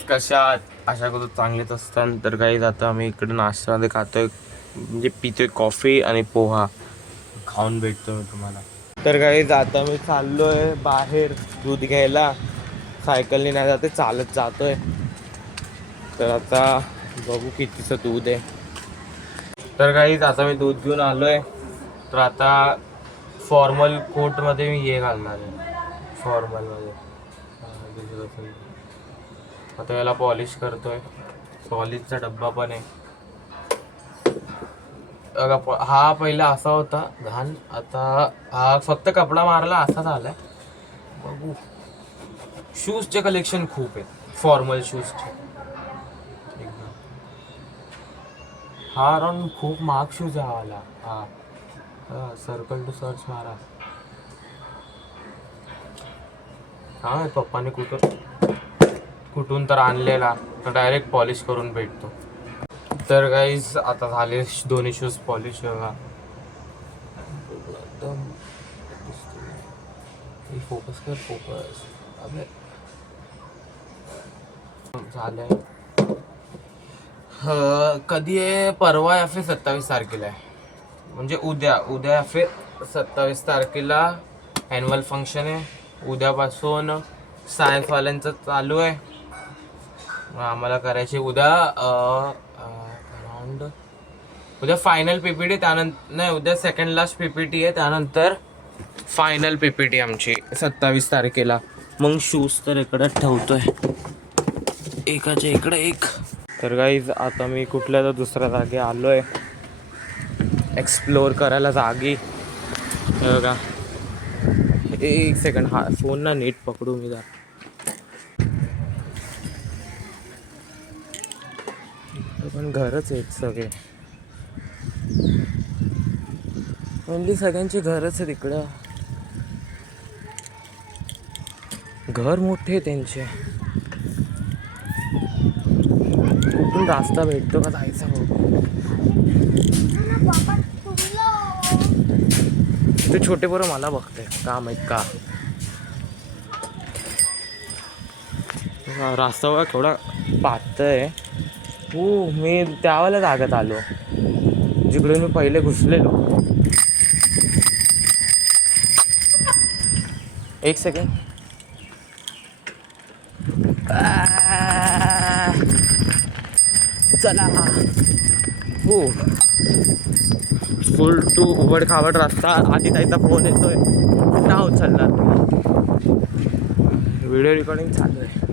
Guys कशा आशा करतो चांगलेच असतात. तर गाईज आता आम्ही इकडे नाश्त्यामध्ये खातोय, म्हणजे पितोय कॉफी आणि पोहा. खाऊन भेटतो मी तुम्हाला. तर गाईज आता मी चाललोय बाहेर दूध घ्यायला. सायकलने नाही जाते, चालत जातोय. तर आता बघू कितीचं दूध आहे. तर गाईज आता मी दूध घेऊन आलोय. तर आता फॉर्मल कोटमध्ये मी हे घालणार आहे, फॉर्मलमध्ये. आता याला पॉलिश करतोय. पॉलिशचा डब्बा पण आहे. हा पहिला असा होता घाण, आता हा फक्त कपडा मारला असा झालाय. बघू. शूजचे कलेक्शन खूप आहे, फॉर्मल शूजचे. हा अराउंड खूप महाग शूज आहे वाला. हा सर्कल टू सर्च मारा. हा पप्पाने कुठून तर आणलेला, तर डायरेक्ट पॉलिश करून भेटतो. तर गाईज आता झाले दोन्ही शूज पॉलिश. बघा एकदम फोकस कर, फोकस. अबे झालंय. कधी आहे? परवा या फिर 27 तारखेला आहे, म्हणजे उद्या या फिर 27 तारखेला ॲन्युअल फंक्शन आहे. उद्यापासून सायन्सवाल्यांचं चालू आहे. आम्हाला करायचे उद्या फायनल पीपीटी, त्यानंतर नाही, उद्या सेकंड लास्ट पीपीटी आहे, त्यानंतर फायनल पीपीटी आमची 27 तारखेला. मग शूज तर इकडं ठेवतोय, एकाच्या इकडे एक. तर गाईज आता मी कुठल्या तर दुसऱ्या जागी आलोय एक्सप्लोर करायला जागी. बघा, एक सेकंड, हा फोन ना नीट पकडू मी जा. पण घरच आहेत सगळे, म्हणजे सगळ्यांची घरच आहे तिकडं. घर मोठे त्यांचे. कुठून रास्ता भेटतो का जायचा? ते छोटे पोरं मला बघते का माहित का. रास्ता बघा केवढा पातळ आहे. हो, मी त्यावेळेला जागेत आलो जिकडे मी पहिले घुसलेलो. एक सेकंड. चला. हो, फुल टू उबड खावड रस्ता. आधी ताईचा फोन येतोय, नाव उचलणार. व्हिडिओ रेकॉर्डिंग चालू आहे.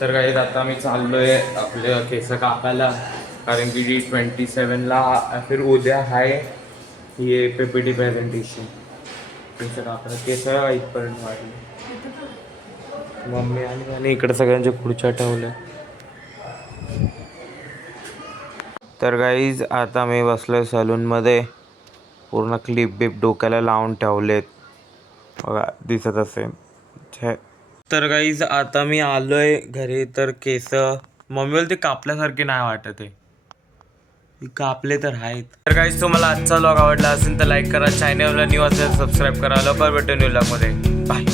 तर काही आता मी चाललोय आपल्या केस कापायला, कारण की 27ला फिर उद्या आहे हे पीपीटी प्रेझेंटेशन. केस कापायला, केस इथपर्यंत वाढले. मम्मी आणि इकडे सगळ्यांच्या खुर्च्या ठेवल्या. तर गाईज आता मी बसलोय सलूनमध्ये. पूर्ण क्लिप बीप डोक्याला लावून ठेवलेत, बघा दिसत असेल. तर गाईज आता मी आलोय घरी. तर केस मम्मी बोलते कापल्यासारखे नाही वाटत आहे, कापले तर आहेत. तर गाईज तुम्हाला आजचा व्लॉग आवडला असेल तर लाईक करा, चॅनलला न्यू असेल सबस्क्राईब करा. लवकर भेटू न्यू व्लॉगमध्ये. बाय.